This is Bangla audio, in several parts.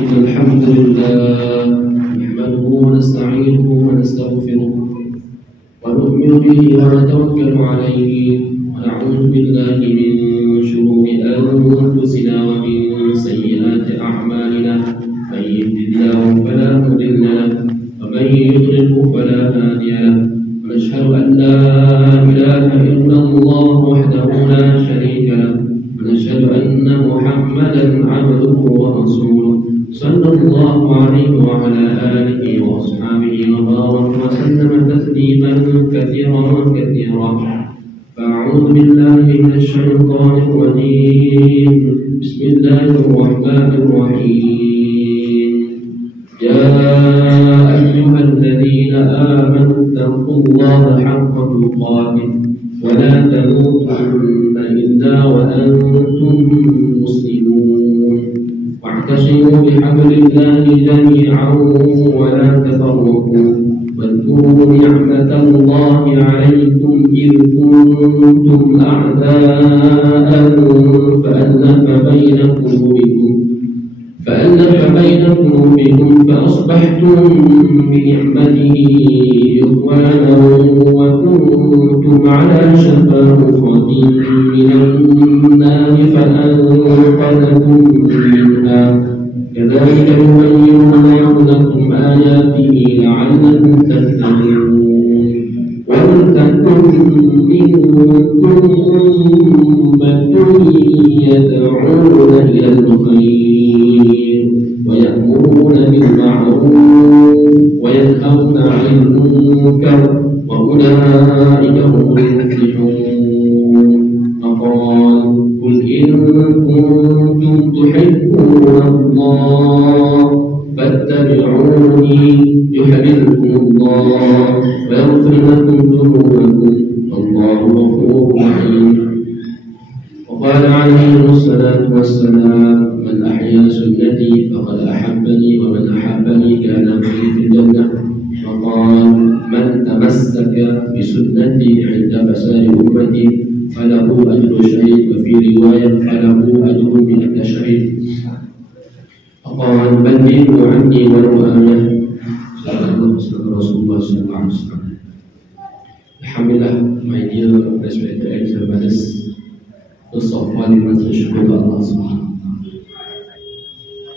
إن الحمد لله نحمده ونستعينه ونستغفره ونؤمن به ونتوكل عليه ونعوذ بالله من شرور أنفسنا ومن سيئات أعمالنا من يهد الله فلا مضل له ومن يضلله فلا هادي له ونشهد أن لا إله إلا الله وحده لا شريك له ونشهد أن محمدا عبده ورسوله صلى الله عليه وعلى آله وأصحابه وبارك وسلم تسليما كثيرا فأعوذ بالله من الشيطان الرجيم بسم الله الرحمن الرحيم يا أيها الذين آمنوا اتقوا الله حق تقاته ولا تموتن إلا وأنتم مسلمون واعتصموا بحبل الله جميعا ولا تفرقوا واذكروا نعمة الله عليكم إذ كنتم أعداء فألف بين قلوبكم فأصبحتم بنعمته إخوانا وكنتم على شفا حفرة من النار فأنقذكم منها كذلك يبين الله لكم آياته لعلكم تهتدون ولتكن منكم أمة يدعون إلى الخير ويأمرون بالمعروف وينهون عن المنكر وأولئك هم المفلحون وقال قل إن كنتم تحبون الله فاتبعوني يحببكم الله ويغفر لكم ذنوبكم والله غفور رحيم وقال عليه الصلاة والسلام من أحيا سنتي فقد أحبني ومن أحبني كان معي في الجنة وقال من تمسك بسنتي عند فساد أمتي فله أجر شهيد وفي رواية فله أجر 100 شهيد وقال بلغوا عني ولو آية صدق رسول الله صلى الله عليه وسلم. Alhamdulillah, my dear respected elders, first of all, we must shukr to Allah subhanahu wa ta'ala.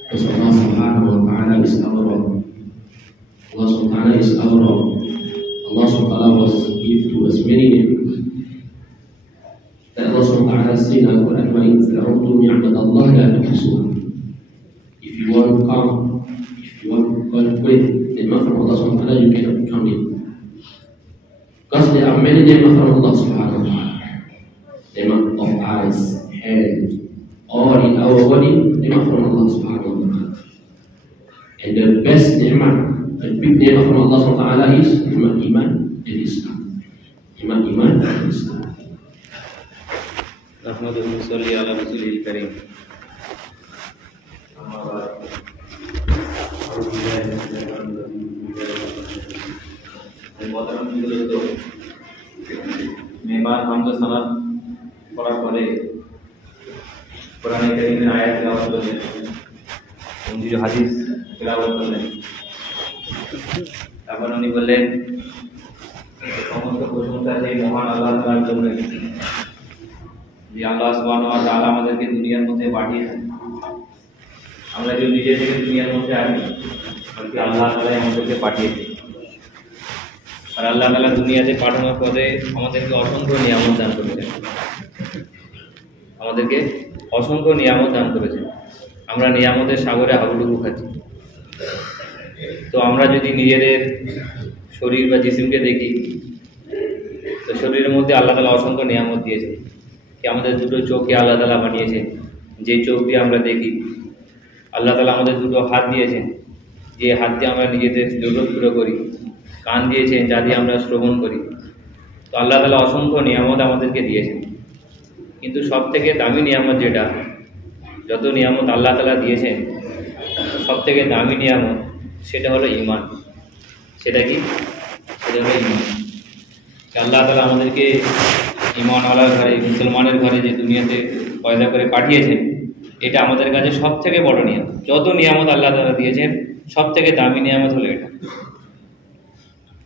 Because Allah subhanahu wa ta'ala is our Rabb. Allah subhanahu wa ta'ala is our Rabb. Allah subhanahu wa ta'ala was given to us many names. That Allah subhanahu wa ta'ala said in Al-Quran, وَإِنْ تَعُدُّوا نِعْمَةَ اللَّهِ لَا تُحْصُوهَا. If you want to come, if you want to calculate the name from Allah subhanahu wa ta'ala, you cannot count it. Because there are many names from Allah subhanahu wa ta'ala. Name of eyes, hand, or in our body, name from Allah subhanahu wa ta'ala. And the best name, the big name from Allah subhanahu wa ta'ala is Iman and Islam. Iman and Islam. Ahmaduhu salli ala rasulil karim. মেহমান হামদা সালাত পড়ার পরে কোরআনে কারীমের আয়াত তেলাওয়াত করলেন, মঞ্জুর হাদিস তেলাওয়াত করলেন। তারপর উনি বললেন সমস্ত প্রশংসা সেই মহান আল্লাহ তাআলার জন্য, যে আল্লাহ সুবহানাহু ওয়া তাআলা আমাদেরকে দুনিয়ার মধ্যে পাঠিয়েছেন। আমরা যে নিজে থেকে দুনিয়ার মধ্যে আসি, বলতে আল্লাহ তাআলাই আমাদেরকে পাঠিয়েছে। আর আল্লাহ তাআলা দুনিয়াতে পাঠানোর পরে আমাদেরকে অসংখ্য নিয়ামত দান করেছেন, আমরা নিয়ামতের সাগরে হাবুডুবু খাচ্ছি। তো আমরা যদি নিজেদের শরীর বা জিসিমকে দেখি, তো শরীরের মধ্যে আল্লাহ তাআলা অসংখ্য নিয়ামত দিয়েছে। কি আমাদের দুটো চোখকে আল্লাহ তাআলা বানিয়েছেন, যে চোখ দিয়ে আমরা দেখি। আল্লাহ তাআলা আমাদের দুটো হাত দিয়েছেন, যে হাত দিয়ে আমরা নিজেদের জরুরত পুরো করি। কান দিয়েছেন, যা দিয়ে আমরা শ্রবণ করি। তো আল্লাহ তাআলা অসংখ্য নিয়ামত আমাদেরকে দিয়েছেন, কিন্তু সব থেকে দামি নিয়ামত যেটা, যত নিয়ামত আল্লাহ তাআলা দিয়েছেন, সব থেকে দামি নিয়ামত সেটা হলো ঈমান। সেটা কি? সেটা হলো ঈমান। আল্লাহ তাআলা আমাদেরকে ঈমানওয়ালার ঘরে, মুসলমানের ঘরে যে দুনিয়াতে পয়দা করে পাঠিয়েছেন, এটা আমাদের কাছে সব থেকে বড় নিয়ামত। যত নিয়ামত আল্লাহ তাআলা দিয়েছেন সব থেকে দামি নিয়ামত হলো এটা।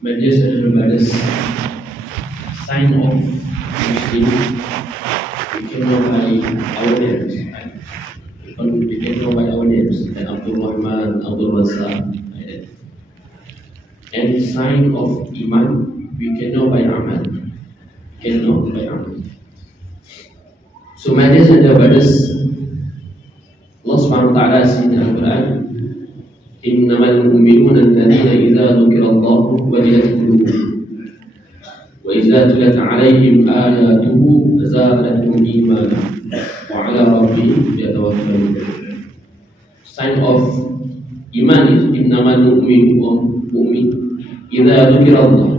My dear sir, that is sign of Muslim. We can know by our names. We can know by our names, like Abdul Rahman, Abdul Razak, like that. And sign of Iman, we can know by Amal. Can know by Amal. So, my dear sir, that is Allah Subhanahu wa Taala says in the Quran, إنما المؤمنون الذين إذا ذكر الله وجلت قلوبهم وإذا تلت عليهم آياته زادتهم إيمانا وعلى ربهم يتوكلون. Sign of Iman is إنما المؤمنون إذا ذكر الله.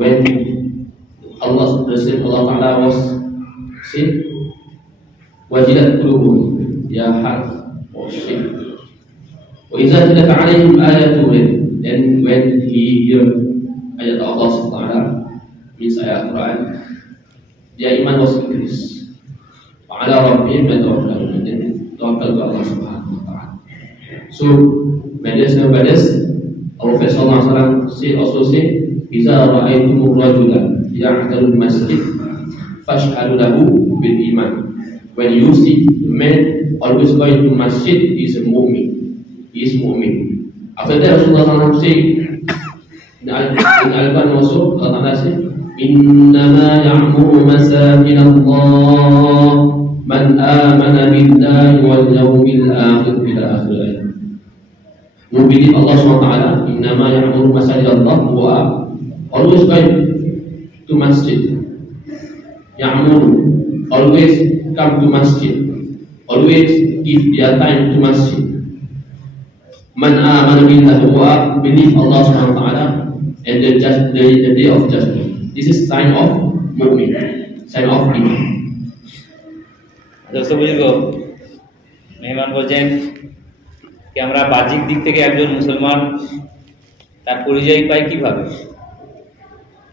When Allah Taala was said, وجلت قلوبهم, their heart was shaken. وإذا تلت عليهم آياته, and when he hear ayat Allah Subhanahu wa Taala, means ayat Quran, their iman was increased. وعلى ربهم يتوكلون, and tawakkal to Allah Subhanahu wa Taala. So, my dear brothers, our Prophet Sallallahu Alaihi Wasallam also say, إذا رأيتم الرجل يعتل المسجد فاشهدوا له بالإيمان. When you see the man always going to masjid, he is a mu'min. He is mu'min. After that, Rasulullah SAW say in Al-Quran also, Allah say, إنما يعمر مساجد الله من آمن بالله واليوم الآخر إلى آخر الآية. Who believe Allah SWT, إنما يعمر مساجد الله, who are always going to masjid. يعمر, always come to masjid, always give their time to masjid. Man amana billah, who are believe Allah Subhanahu wa Taala and the day of judgment. This is sign of mu'min, sign of iman. দোস্ত বুঝলো, মেহমান বলছেন কি আমরা বাহ্যিক দিক থেকে একজন মুসলমান তার পরিচয় পাই কিভাবে।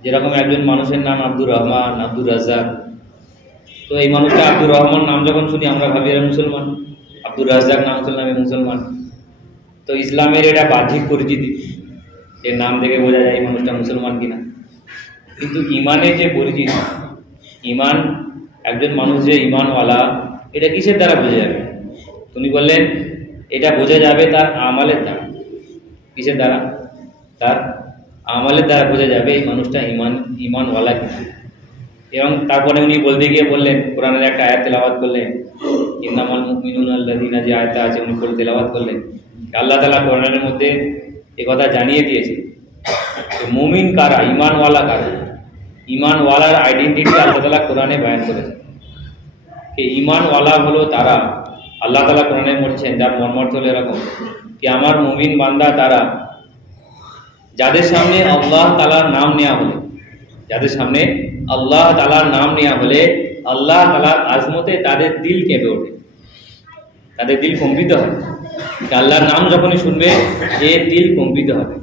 যেরকম একজন মানুষের নাম আব্দুর রহমান, আব্দুর রাজ্জাক, তো এই মানুষটা আব্দুর রহমান নাম যখন শুনি আমরা ভাবি এরা মুসলমান, আব্দুর রাজ্জাক নাম শুনলাম আমি মুসলমান। তো ইসলামের এটা বাহ্যিক পরিচিতি, এর নাম দেখে বোঝা যায় এই মানুষটা মুসলমান কিনা। কিন্তু ইমানের যে পরিচিতি, ইমান, একজন মানুষ যে ইমানওয়ালা, এটা কিসের দ্বারা বোঝা যাবে? উনি বললেন এটা বোঝা যাবে তার আমালের দ্বারা। কিসের দ্বারা? তার আমালের দ্বারা বোঝা যাবে এই মানুষটা ইমানওয়ালা কিনা। এবং তারপরে উনি বলতে গিয়ে বললেন, কোরআনের একটা আয়াত তেলাওয়াত করলেন, ইন্নামাল মুমিনুনা আল্লাযীনা, যে আয়াতটা আছে উনি বলে তেলাওয়াত করলেন। আল্লাহ তাআলা কোরআনের মধ্যে একথা জানিয়ে দিয়েছে মুমিন কারা, ইমানওয়ালা কারা। ইমানওয়ালার আইডেন্টিটি আল্লাহ তাআলা কোরআনে বয়ান করেছে। ইমানওয়ালা হলো তারা, আল্লাহ তাআলা কোরআনে বলছেন, যার মর্মার্থ হলো এরকম কি আমার মুমিন বান্দা তারা যাদের সামনে আল্লাহ তাআলার নাম নেওয়া হলে, যাদের সামনে আল্লাহ তাআলার নাম নেওয়া হলে আল্লাহ তাআলার আজমতে তাদের দিল কেঁপে ওঠে, তাদের দিল কম্পিত হয়। আল্লাহর নাম যখনই শুনবে এর দিল কম্পিত হবে।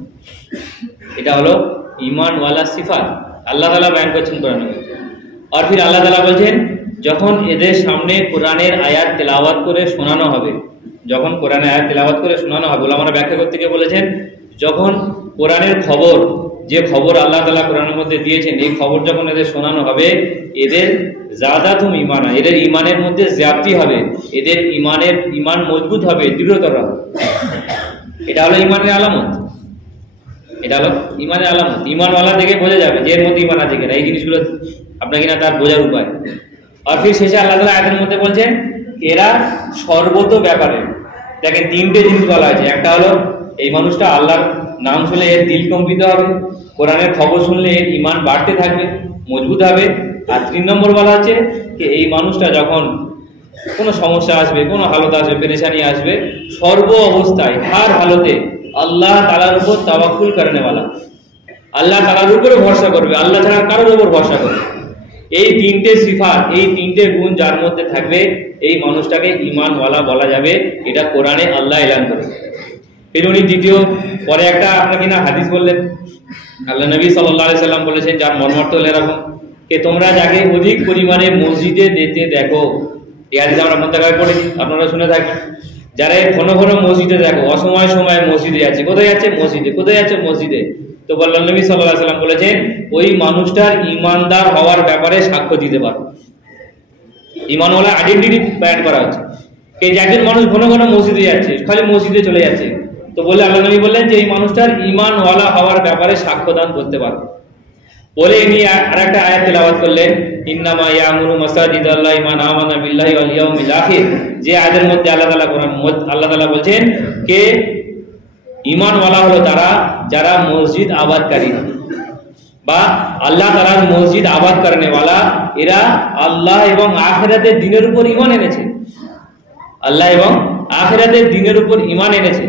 এটা হলো ইমানওয়ালা সিফাত, আল্লাহ তাআলা বয়ান করছেন কোরআনে। আর ফির আল্লাহ তাআলা বলছেন যখন এদের সামনে কোরআনের আয়াত তেলাওয়াত করে শোনানো হবে, যখন কোরআনের আয়াত তেলাওয়াত করে শোনানো হবে, ওলামারা ব্যাখ্যা করতে গিয়ে বলেছেন যখন কোরআনের খবর, যে খবর আল্লাহ তাআলা কোরআনের মধ্যে দিয়েছেন, এই খবর যখন এদের শোনানো হবে, এদের জাদাতুম ঈমানা, এদের ঈমানের মধ্যে জ্যাপ্তি হবে, এদের ঈমান মজবুত হবে, দৃঢ়তর হবে। এটা হলো ঈমানের আলামত, এটা হলো ঈমানের আলামত। ঈমানওয়ালা দেখে বোঝা যাবে যে এর মধ্যে ঈমান আছে কিনা, এই জিনিসগুলো আপনার কিনা তার বোঝার উপায়। আর ফির শেষে আল্লাহ তাআলা আয়াতের মধ্যে বলছেন এরা সর্বত ব্যাপারে, দেখেন তিনটে জিনিস বলা হয়েছে। একটা হলো এই মানুষটা আল্লাহর নাম শুনলে এর দিল কম্পিত হবে, কোরআনের খবর শুনলে এর ঈমান বাড়তে থাকবে, মজবুত হবে। আর 3 নম্বর বলা হচ্ছে যে এই মানুষটা যখন কোনো সমস্যা আসবে, কোনো হালত আসবে, পেরেশানি আসবে, সর্ব অবস্থায় হার হালতে আল্লাহ তাআলার উপর তাওয়াক্কুল করেনেওয়ালা, আল্লাহ তাআলার উপরে ভরসা করবে, আল্লাহ ছাড়া কারোর উপর ভরসা করবে। এই তিনটে সিফাত, এই তিনটে গুণ যার মধ্যে থাকবে এই মানুষটাকে ঈমানওয়ালা বলা যাবে। এটা কোরআনে আল্লাহ এলান করেছে। এর উনি দ্বিতীয় পরে একটা আপনার কিনা হাদিস বললেন, আল্লাহ নবী সাল্লাল্লাহু আলাইহি সাল্লাম বলেছেন, যার মর্মার্থ হলো এরকম যে তোমরা যাকে অধিক পরিমাণে মসজিদে যেতে দেখো, এই হাদিস আমরা মোত্তাকায় পড়েছি, আপনারা শুনে থাকবেন। যারা ঘন ঘন মসজিদে দেখো, অসময় সময় মসজিদে যাচ্ছে, কোথায় যাচ্ছে? মসজিদে। কোথায় যাচ্ছে? মসজিদে। তো বললেন নবী সাল্লাল্লাহু আলাইহি ওয়াসাল্লাম বলেছেন ওই মানুষটার ইমানদার হওয়ার ব্যাপারে সাক্ষ্য দিতে পারে। ইমানওয়ালা আইডেন্টিটি ব্যাড করা হচ্ছে। এই যে একজন মানুষ ঘন ঘন মসজিদে যাচ্ছে, খালি মসজিদে চলে যাচ্ছে, তো বলে আল্লাহ নবী বললেন যে এই মানুষটার ইমানওয়ালা হওয়ার ব্যাপারে সাক্ষ্য দান করতে পারে। বলে ইনি আরেকটা আয়াত তেলাওয়াত করলেন, ইন্নামা ইয়ামুরু মাসাজিদাল্লাহি মান আমানা বিল্লাহি ওয়াল ইয়াউমিল আখির। যে আয়াতের মধ্যে আল্লাহ তাআলা বলছেন কে ঈমানওয়ালা হলো তারা যারা মসজিদ আবাদকারী, বা আল্লাহ তাআলার মসজিদ আবাদ করনেওয়ালা, এরা আল্লাহ এবং আখিরাতের দিনের উপর ঈমান এনেছে। আল্লাহ এবং আখিরাতের দিনের উপর ঈমান এনেছে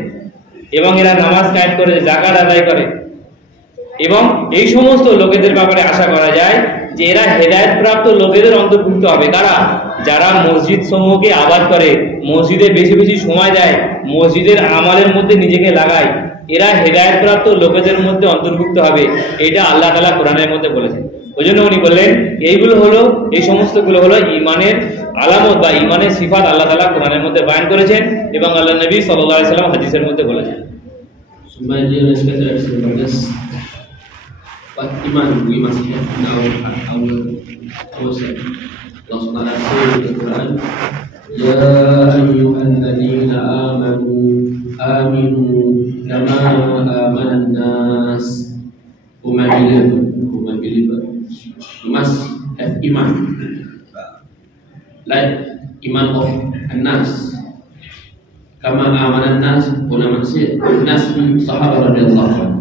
এবং এরা নামাজ কায়েম করে, যাকাত আদায় করে। এবং এই সমস্ত লোকেদের ব্যাপারে আশা করা যায় যে এরা হেদায়েতপ্রাপ্ত লোকেদের অন্তর্ভুক্ত হবে। তারা যারা মসজিদ সমূহকে আবাদ করে, মসজিদে বেশি বেশি সময় দেয়, মসজিদের আমালের মধ্যে নিজেকে লাগায়, এরা হেদায়েতপ্রাপ্ত লোকেদের মধ্যে অন্তর্ভুক্ত হবে। এটা আল্লাহ তাআলা কোরআনের মধ্যে বলেছেন। ওই জন্য উনি বললেন এইগুলো হলো, এই সমস্তগুলো হলো ঈমানের আলামত বা ঈমানের সিফাত আল্লাহ তাআলা কোরআনের মধ্যে বয়ান করেছেন এবং আল্লাহ নবী সাল্লাল্লাহু আলাইহি ওয়াসাল্লাম হাদিসের মধ্যে বলেছেন। What iman we must have in ourselves. Allah Subhanahu wa ta'ala says in the Quran, Ya ayyuhalladhina amanu aminu kama amanan nas. Who my believer, you must have iman, like iman of an-nas. Kama amanan nas, ulama say nas sahaba radhiyallahu anhu.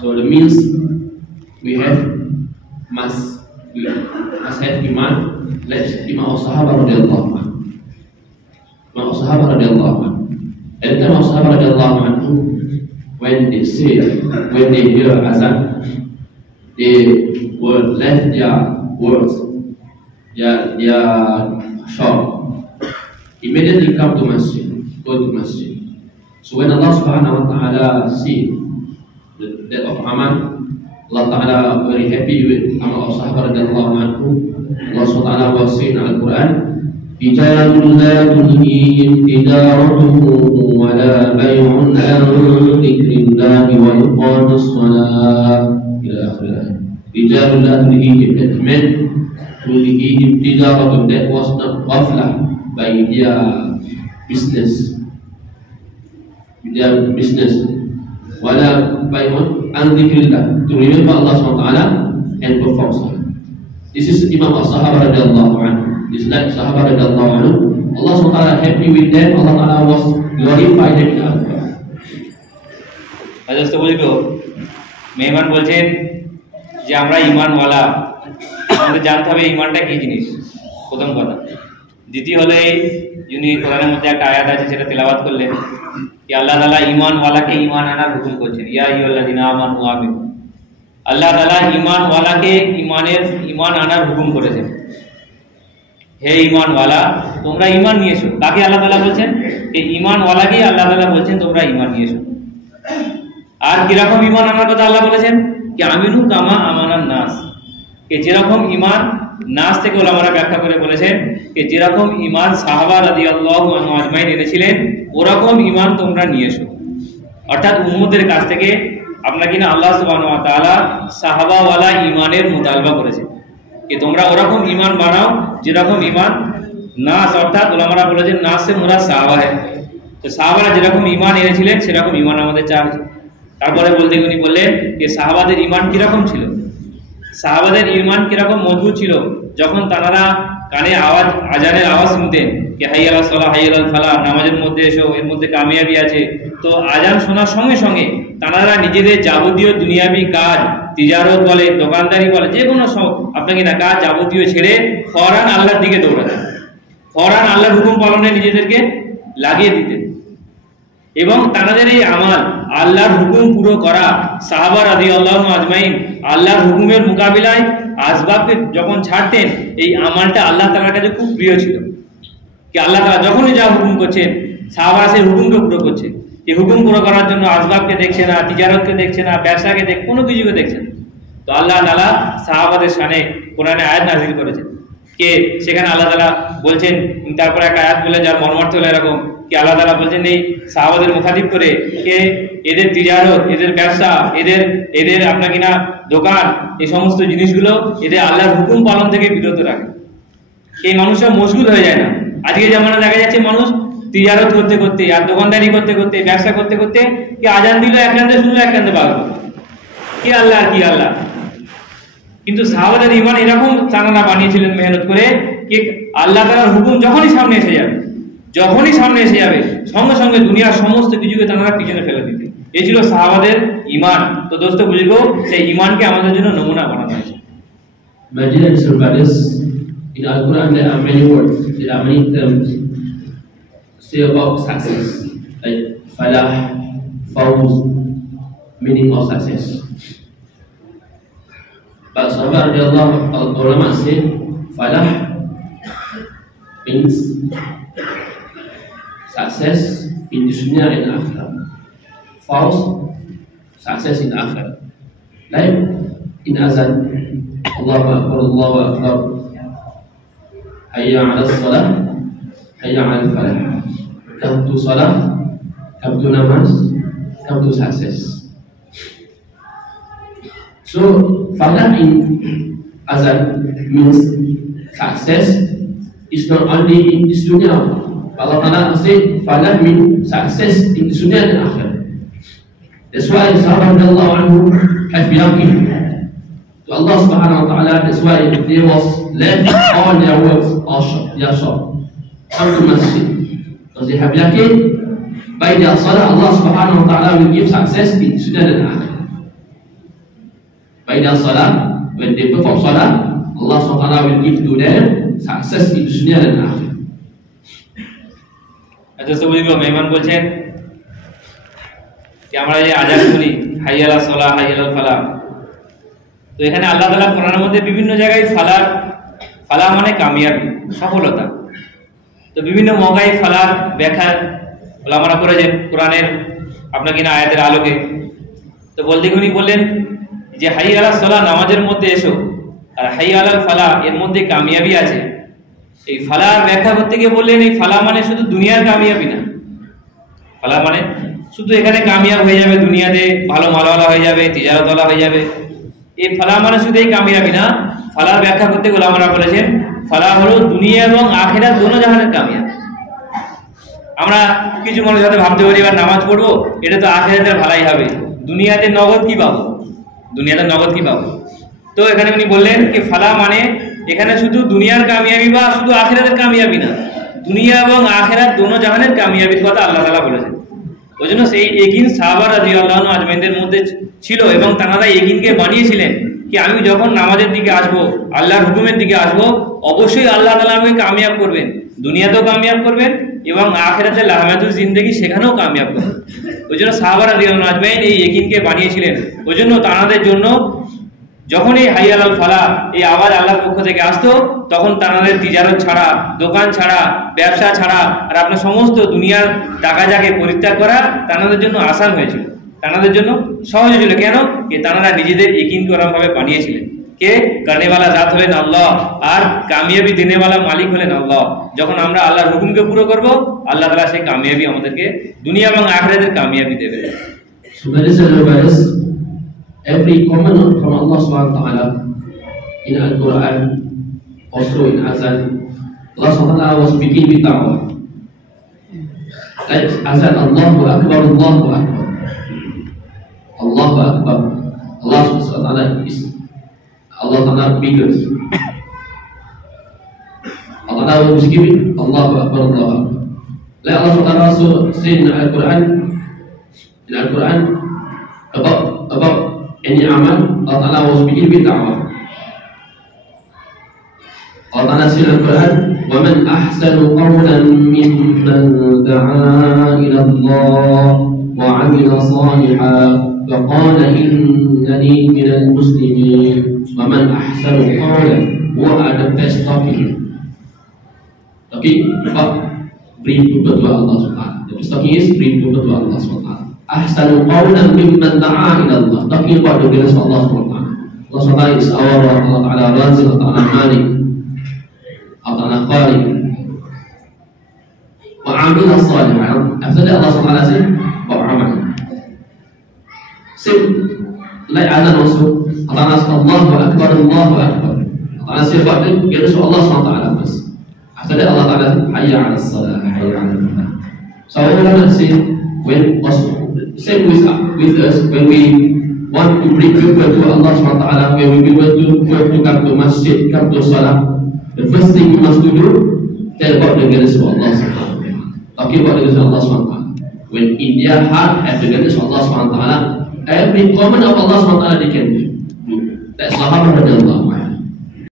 So it means we must have iman, like iman of Sahaba radhiyallahu anhu. Iman of Sahaba radhiyallahu anhu. At the time of Sahaba radhiyallahu anhu, when they hear azan, they will left their words, their shop, immediately come to masjid, go to masjid. So when Allah Subhanahu wa ta'ala see that of Aman, Allah Ta'ala very happy with Amal of Sahaba radhiyallahu anhu. Allah Ta'ala was saying in Al-Quran, Rijalun la tulhihim tijaratuhum wa la bay'un an dhikrillahi wa iqamis salah ila akhir. Rijalun la tulhihim, that meant tulhihim tijaratuhum, that was not ghaflah by their business. Wala bay'un an dhikrillah, to remember Allah Subhanahu wa ta'ala and perform salah. This is Imam as-Sahaba radhiyallahu anhu. This is like Sahaba radhiyallahu anhu. Allah Subhanahu wa ta'ala happy with them. Allah Ta'ala was glorified them in Al-Quran. আজকে বলবো মেহমান বলছেন যে আমরা ঈমানওয়ালা, আমাদের জানতে হবে ঈমানটা কি জিনিস, প্রথম কথা। দ্বিতীয় হলো যিনি কোরআনের মধ্যে একটা আয়াত আছে সেটা তেলাওয়াত করলেন कि अल्लाह ताला ईमान वाला के ईमान आनार हुकुम করছেন, ইয়া আইয়ুহাল্লাযিনা আমানু আমিনু। আল্লাহ তাআলা ঈমান ওয়ালাকে ঈমান আনার হুকুম করেছেন। হে ঈমান ওয়ালা, তোমরা ঈমান নিয়ে এসো। কাকে আল্লাহ তাআলা বলছেন? এই ঈমান ওয়ালাকে আল্লাহ তাআলা বলছেন তোমরা ঈমান নিয়ে এসো। আর কিরকম ঈমান আনার কথা আল্লাহ বলেছেন? কি আমিনু কামা আমানান নাস, যে যেরকম ঈমান, নাস থেকে ওলামারা ব্যাখ্যা করে বলেছেন যে যেরকম ঈমান সাহাবা রাদিয়াল্লাহু আনহু আজমাইন এনেছিলেন ওরকম ঈমান তোমরা নিয়ে এসো। অর্থাৎ উম্মতের কাছ থেকে আপনাকে না আল্লাহ সুবহানাহু ওয়া তাআলা সাহাবাওয়ালা ঈমানের মুতালবা করেছে যে তোমরা ওরকম ঈমান বানাও যেরকম ঈমান নাস, অর্থাৎ ওলামারা বলেছেন নাসে মুরাদ সাহাবা। তো সাহাবারা যেরকম ঈমান এনেছিলেন সেরকম ঈমান আমাদের চাওয়া উচিত। তারপরে উনি বললেন যে সাহাবাদের ঈমান কিরকম ছিল, সাহাবাদের ঈমান কিরকম মজবুত ছিল। যখন তারা কানে আওয়াজ, আজানের আওয়াজ শুনতেন যে হাইয়া আলাস সালাহ হাইয়া আলাল ফালাহ, নামাজের মধ্যে এসো, এর মধ্যে কামিয়াবি আছে, তো আজান শোনার সঙ্গে সঙ্গে তারা নিজেদের যাবতীয় দুনিয়াবি কাজ, তিজারত বলে, দোকানদারি বলে, যে কোনো আপনাকে না কাজ যাবতীয় ছেড়ে ফওরান আল্লাহর দিকে দৌড়াতেন, ফওরান আল্লাহর হুকুম পালনে নিজেদেরকে লাগিয়ে দিতেন। এবং তাদের এই আমাল, আল্লাহর হুকুম পুরো করা, সাহাবা রাদিয়াল্লাহু আজমাইন আল্লাহর হুকুমের মোকাবিলায় আসবাবকে যখন ছাড়তেন, এই আমালটা আল্লাহ তাআলার কাছে খুব প্রিয় ছিল। কি আল্লাহ তাআলা যখনই যা হুকুম করছেন, সাহাবা সেই হুকুমকে পুরো করছে। এই হুকুম পুরো করার জন্য আসবাবকে দেখছে না, তিজারতকে দেখছে না, ব্যবসাকে কোনো কিছুকে দেখছে না। তো আল্লাহ তাআলা সাহাবাদের শানে কোরআনে আয়াত নাযিল করেছেন কে সেখানে আল্লাহ তাআলা বলছেন, তারপরে একটা আয়াত বলে যার মর্মার্থ হলো এরকম কি আল্লাহ তাআলা বলছেন এই সাহাবাদের মুখাতিব করে কে এদের তিজারত, এদের ব্যবসা, এদের আপনার কিনা দোকান, এই সমস্ত জিনিসগুলো এদের আল্লাহর হুকুম পালন থেকে বিরত রাখে। এই মানুষরা মশগুল হয়ে যায় না। আজকে যেমন দেখা যাচ্ছে মানুষ তিজারত করতে করতে আর দোকানদারি করতে করতে ব্যবসা করতে করতে কি আজান দিল এক কান্দে শুনলো এক কান্দে পাগল, কি আল্লাহ কি আল্লাহ। কিন্তু সাহাবাদের ঈমান এরকম চাঙানা বানিয়েছিলেন মেহনত করে কি আল্লাহ তাআলার হুকুম যখনই সামনে এসে যাবে সঙ্গে সঙ্গে দুনিয়ার সমস্ত কিছুকে তারা পিছনে ফেলে দিতে। এই ছিল সাহাবাদের ঈমান। তো দোস্ত বুঝবো সেই ঈমানকে আমাদের জন্য নমুনা বানানো হয়েছে। In Al-Quran there are many words, there are many terms say about success, like falah, fawz, meaning of success. But Sahabat radiallahu ulama say falah means success in the dunya and akhirah. Fawz, success in akhirah. Like in azan, Allahu Akbar, Allahu Akbar, hayya ala salah, hayya ala falah. Come to salah, come to namaz, come to success. So falah in azan means success is not only in this dunya. Allah Ta'ala said falah means success in this dunya and akhirah. That's why Sahabat radiallahu anhu have yaqeen to Allah subhanahu wa ta'ala. That's why they was left all their works or their shop come to masjid, because they have yaqeen by their salah Allah subhanahu wa ta'ala will give success in dunya and akhirah. By their salah, when they perform salah, Allah subhanahu wa ta'ala will give to them success in dunya and akhirah. আচ্ছা বুঝলো মেহমান বলছেন কি আমরা এই আযান শুনি হাইয়া আলাস সালাহ হাইয়া আলাল ফালাহ, তো এখানে আল্লাহ তাআলা কোরআনের মধ্যে বিভিন্ন জায়গায় ফালাহ মানে কামিয়াবি, সফলতা। তো বিভিন্ন মওকায়ে ফালাহ ব্যাখ্যা ওলামারা করেছেন কোরআনের আপনার কিনা আয়াতের আলোকে। তো বলতে উনি বললেন যে হাইয়া আলাস সালাহ নামাজের মধ্যে এসো, আর হাইয়া আলাল ফালাহ এর মধ্যে কামিয়াবি আছে। এই ফালাহ ব্যাখ্যা করতে গিয়ে বললেন এই ফালাহ মানে শুধু দুনিয়ার কামিয়াবি না, ফালাহ মানে শুধু এখানে কামিয়াব হয়ে যাবে, দুনিয়াতে ভালো মালওয়ালা হয়ে যাবে, তিজারতওয়ালা হয়ে যাবে, এই ফালাহ মানে শুধু এই কামিয়াবি না। ফালাহ ব্যাখ্যা করতে গেলে আমরা বলেছেন ফালাহ হলো দুনিয়া এবং আখিরাত দোনো জাহানের কামিয়াব। আমরা কিছু মানুষ হয়তো ভাবতে পারি এবার নামাজ পড়বো এটা তো আখিরাতের ভালাই হবে, দুনিয়াতে নগদ কি পাবো, তো এখানে উনি বললেন কি ফালাহ মানে এখানে শুধু দুনিয়ার কামিয়াবি বা শুধু আখিরাতের কামিয়াবি না, দুনিয়া এবং আখিরাত দোনো জাহানের কামিয়াবির কথা আল্লাহ তাআলা বলেছেন। ওই জন্য সেই ইয়াকিন সাহাবা রাদিয়াল্লাহু আনহু আজমাইনদের মধ্যে ছিল এবং তারা ইয়াকিনকে বানিয়েছিলেন কি আমি যখন নামাজের দিকে আসবো, আল্লাহর হুকুমের দিকে আসবো, অবশ্যই আল্লাহ তাআলা আমাকে কামিয়াব করবেন, দুনিয়াতেও কামিয়াব করবেন এবং আখিরাতে লাহমাতুল জিন্দেগি সেখানেও কামিয়াব করবেন। ওই জন্য সাহাবা রাদিয়াল্লাহু আনহু আজমাইন এই ইয়াকিনকে বানিয়েছিলেন। ওই জন্য তাদের জন্য যখন এই হাইয়া আলাল ফালাহ এই আওয়াজ আল্লাহর পক্ষ থেকে আসতো তখন তাদের তিজারত ছাড়া, দোকান ছাড়া, ব্যবসা ছাড়া আর আপনার সমস্ত দুনিয়ার টাকা যাকে পরিত্যাগ করা তাদের জন্য আসান হয়েছিল, তাদের জন্য সহজ হয়েছিল। কেন? যে তারা নিজেদের ইয়াকিনকে ওরকমভাবে বানিয়েছিলেন কে করনেওয়ালা জাত হলেন আল্লাহ আর কামিয়াবি দেনেওয়ালা মালিক হলেন আল্লাহ। যখন আমরা আল্লাহর হুকুমকে পুরো করব আল্লাহ তাআলা সেই কামিয়াবি আমাদেরকে দুনিয়া এবং আখিরাতের কামিয়াবি দেবেন। Every commandment from Allah subhanahu wa ta'ala in Al-Quran, also in Azan, Allah subhanahu wa ta'ala was speaking with da'wah. Like Azan, Allahu Akbar, Allahu Akbar, Allahu Akbar. Allah subhanahu wa ta'ala is Allah ta'ala bigger. Allah ta'ala was giving Allahu Akbar, Allahu Akbar. Like Allah subhanahu wa ta'ala also said in Al-Quran about any amal, Allah Ta'ala was speaking with da'wah. Allah Ta'ala said in Al-Quran, وَمَنْ أَحْسَنُ قَوْلًا مِّمَّنْ دَعَا إِلَى اللَّهِ وَعَمِلَ صَالِحًا وَقَالَ إِنَّنِي مِنَ الْمُسْلِمِينَ. وَمَنْ أَحْسَنُ قَوْلًا, what are the best talking about bring people to Allah subhanahu. The best talking is bring people to Allah subhanahu. Ahsanu qawlan mimman da'a ila Allah. Talking about the goodness of Allah subhanahu wa ta'ala. Allah subhanahu is our Allah ta'ala Razik, Allah ta'ala Malik. Allah Ta'ala Khaliq. وعاملها صالحا. After that Allah SWT says وعمل. Same like Adhan also. Allah says Allahu Akbar, Allahu Akbar. Allah says what? Get to Allah SWT first. After that Allah Ta'ala says Hayya ala salah, Hayya ala falah. So I want to say when also same with us when we want to bring people to Allah SWT, when we want to come to masjid, come to salah, the first thing we must do tell about the goodness of Allah SWT. Talking about the goodness of Allah SWT. When in their heart have the goodness of Allah SWT, every command of Allah SWT they can do. That's Sahabah Radiyallahu.